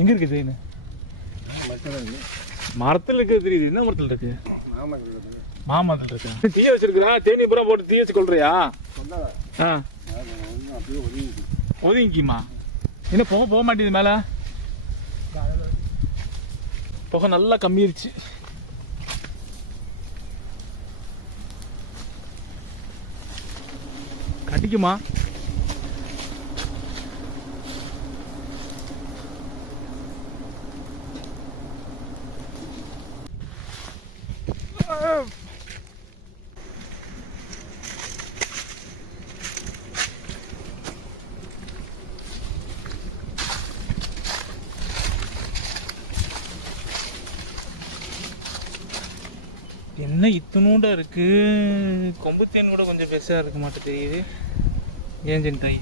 எங்கே இருக்குது தேன்? மரத்தில் இருக்கிறது தெரியுது. என்ன மரத்தில் இருக்கு? மாமரத்தில் இருக்கு. தீய வச்சிருக்கிறா? தேனி பூரா போட்டு தீய வச்சு கொள்றியா? ஆ ஒதுங்கிக்குமா? என்ன போக மாட்டேங்குது மேலே? புகை நல்லா கம்மியிருச்சு. கட்டிக்குமா? என்ன இத்தனோட இருக்கு? கொம்பு தேன் கூட கொஞ்சம் பெருசா இருக்க மாட்டேன் தெரியுது. ஏன் ஜென் தாய்